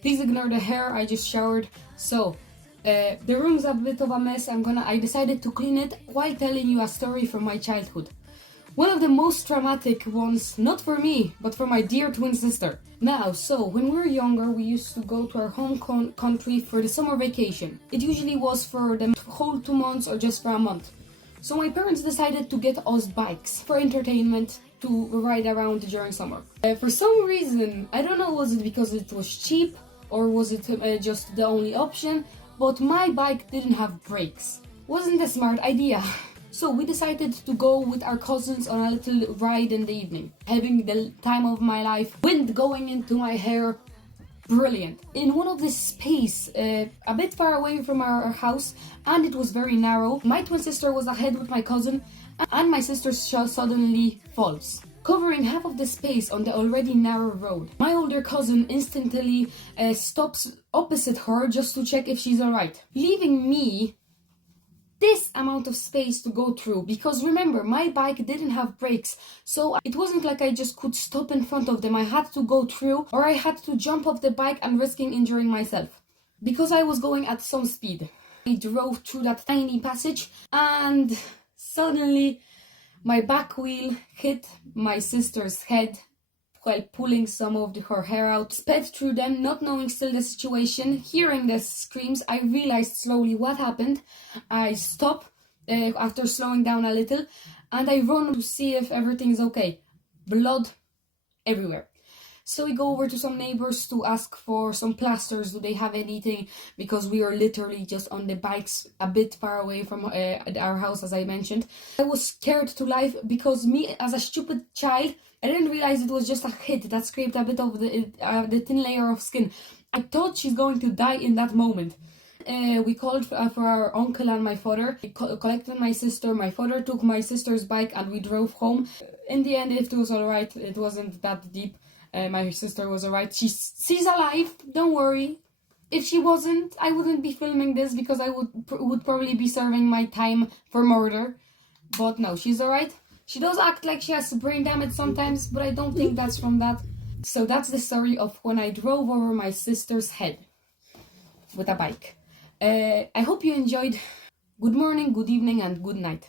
Please ignore the hair, I just showered. So, the room's a bit of a mess. I decided to clean it while telling you a story from my childhood. One of the most traumatic ones, not for me, but for my dear twin sister. Now, so, when we were younger, we used to go to our home country for the summer vacation. It usually was for the whole 2 months or just for a month. So my parents decided to get us bikes for entertainment to ride around during summer. For some reason, I don't know, was it because it was cheap or was it just the only option, but my bike didn't have brakes. Wasn't a smart idea. So we decided to go with our cousins on a little ride in the evening. Having the time of my life, wind going into my hair, brilliant. In one of this space, a bit far away from our house, and it was very narrow, my twin sister was ahead with my cousin, and my sister suddenly falls, covering half of the space on the already narrow road. My older cousin instantly stops opposite her just to check if she's alright, leaving me this amount of space to go through, because remember, my bike didn't have brakes, so it wasn't like I just could stop in front of them. I had to go through, or I had to jump off the bike and risking injuring myself, because I was going at some speed. I drove through that tiny passage, and suddenly my back wheel hit my sister's head while pulling some of her hair out. Sped through them, not knowing still the situation. Hearing the screams, I realized slowly what happened. I stop after slowing down a little, and I run to see if everything is okay. Blood everywhere. So we go over to some neighbors to ask for some plasters. Do they have anything? Because we are literally just on the bikes a bit far away from our house, as I mentioned. I was scared to life because me, as a stupid child, I didn't realize it was just a hit that scraped a bit of the thin layer of skin. I thought she's going to die in that moment. We called for our uncle and my father. We collected my sister. My father took my sister's bike and we drove home. In the end, it was alright. It wasn't that deep. My sister was alright. She's alive. Don't worry. If she wasn't, I wouldn't be filming this because I would probably be serving my time for murder. But no, she's alright. She does act like she has brain damage sometimes, but I don't think that's from that. So that's the story of when I drove over my sister's head with a bike. I hope you enjoyed. Good morning, good evening, and good night.